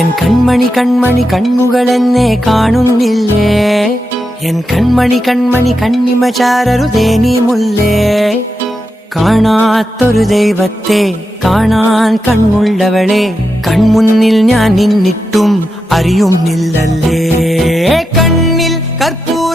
N കൺമണി കൺമണി കണ്ണുകളെന്നെ കാണുന്നില്ലേ, N കൺമണി കൺമണി കണ്ണിമ ചാരരുതേ നീ മുല്ലേ. കാണാത്തൊരു ദൈവത്തെ കാണാൻ കണ്ണുള്ളവളെ, കൺമുന്നിൽ ഞാൻ നിന്നിട്ടും അറിയുന്നില്ലല്ലേ. കണ്ണിൽ കർപ്പൂര